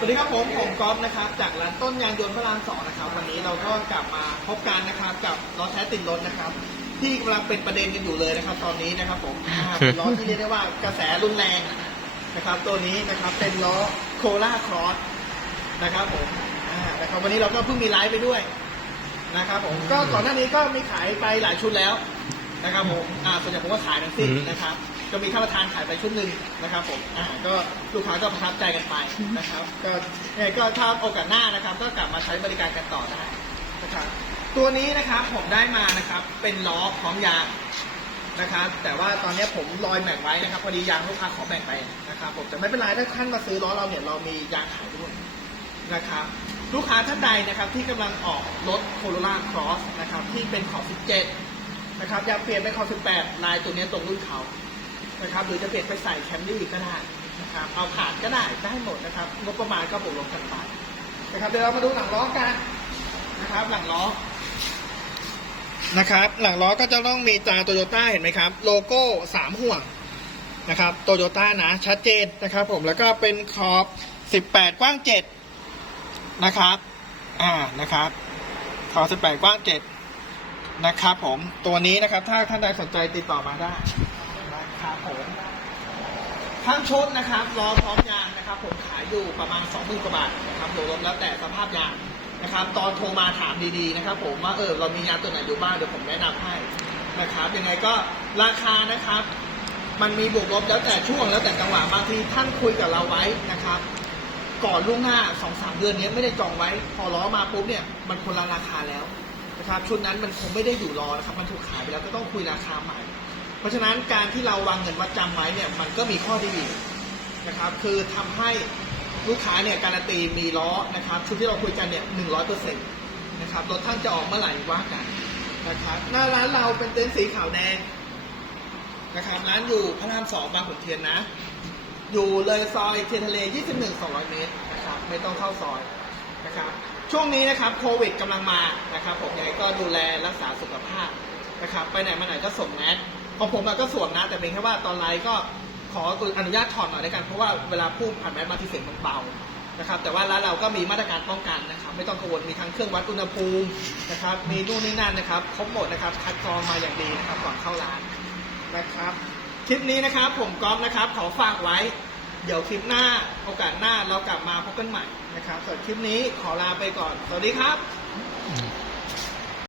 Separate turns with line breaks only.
สวัสดีครับผมผมก๊อฟนะครับจากร้านต้นยางยนต์พระรามสองนะครับวันนี้เราก็กลับมาพบกันนะครับกับล้อแท้ติดรถนะครับ ที่กำลังเป็นประเด็นกันอยู่เลยนะครับ ตอนนี้นะครับผมอ่าเป็นล้อที่เรียกได้ว่ากระแสรุนแรงนะครับ ตัวนี้นะครับเป็นล้อโคล่าครอสนะครับผมอ่านะครับวันนี้เราก็เพิ่งมีไลฟ์ไปด้วยนะครับผมก็ก่อนหน้านี้ก็มีขายไปหลายชุดแล้ว นะครับผมอ่าส่วนใหญ่ผมก็ขายทั้งสิ้น
อืม
นะครับ ก็มีข้าประธานขายไปชุดหนึ่งนะครับผมอ่าก็ลูกค้าก็ประทับใจกันไปนะครับ ก็เนี่ยก็ถ้าโอกาสหน้านะครับ ก็กลับมาใช้บริการกันต่อได้นะครับ ตัวนี้นะครับผมได้มานะครับ เป็นล้อพร้อมยางนะครับ แต่ว่าตอนนี้ผมลอยแม็กไว้นะครับ พอดียางลูกค้าขอแบ่งไปนะครับ ผมแต่ไม่เป็นไรถ้าท่านมาซื้อล้อเราเนี่ยเรามียางขายด้วยนะครับลูกค้าท่านใดนะครับที่กำลังออกรถโคโรล่าครอสนะครับที่เป็นขอบ 17 นะครับอยากเปลี่ยนเป็นขอบ18ลายตัวนี้ตรงรุ่นเขานะครับหรือจะเปลี่ยนไปใส่แคมรี่ก็ได้นะครับเอาผ่านก็ได้ได้หมดนะครับงบประมาณก็บวกลบกันไปนะครับเดี๋ยวเรามาดูหลังล้อกันนะครับ หลังล้อนะครับ หลังล้อก็จะต้องมีตราโตโยต้าเห็นไหมครับ โลโก้สามห่วงนะครับโตโยต้านะชัดเจนนะครับ ผมแล้วก็เป็นขอบ18กว้าง7นะครับ อ่านะครับขอบ18กว้าง7 นะครับผมตัวนี้นะครับ ถ้าท่านใดสนใจติดต่อมาได้นะครับผมทั้งชุดนะครับล้อพร้อมยางนะครับ ผมขายอยู่ประมาณ20,000กว่าบาทนะครับรวมแล้วแต่สภาพยางนะครับ ตอนโทรมาถามดีๆนะครับ ผมว่าเออเรามียางตัวไหนอยู่บ้างเดี๋ยวผมแนะนำให้นะครับยังไงก็ราคานะครับ มันมีบวกลบแล้วแต่ช่วงแล้วแต่จังหวะบางทีท่านคุยกับเราไว้นะครับก่อนล่วงหน้าสองสามเดือนนี้ไม่ได้จองไว้ พอล้อมาปุ๊บเนี่ยมันคนละราคาแล้ว นะครับชุดนั้นมันคงไม่ได้อยู่รอนะครับ มันถูกขายไปแล้วก็ต้องคุยราคาใหม่ เพราะฉะนั้นการที่เราวางเงินมัดจำไว้เนี่ยมันก็มีข้อดีนะครับ คือทำให้ลูกค้าเนี่ยการันตีมีล้อนะครับ ชุดที่เราคุยกันเนี่ยหนึ่งร้อยเปอร์เซ็นต์นะครับรถท่านจะออกเมื่อไหร่ว่ากันนะครับหน้าร้านเราเป็นเต็นท์สีขาวแดงนะครับร้านอยู่พระรามสองบางขุนเทียนนะ อยู่เลยซอยเทียนทะเล 21 200 เมตรนะครับไม่ต้องเข้าซอยนะครับ ช่วงนี้นะครับโควิดกำลังมานะครับผมยังไงก็ดูแลรักษาสุขภาพนะครับ ไปไหนมาไหนก็สวมแมสของผมอะก็สวมนะ แต่เป็นแค่ว่าตอนไลฟ์ก็ขออนุญาตถอดหน่อยด้วยกัน เพราะว่าเวลาพูดผ่านแมสมาที่เสียงมันเบานะครับแต่ว่าร้านเราก็มีมาตรการป้องกันนะครับ ไม่ต้องกังวลมีทั้งเครื่องวัดอุณหภูมินะครับ มีนู่นนี่นั่นนะครับครบหมดนะครับคัดกรองมาอย่างดีนะครับก่อนเข้าร้านนะครับ คลิปนี้นะครับผมก๊อฟนะครับขอฝากไว้ เดี๋ยวคลิปหน้าโอกาสหน้าเรากลับมาพบกันใหม่นะครับส่วนคลิปนี้ขอลาไปก่อน สวัสดีครับ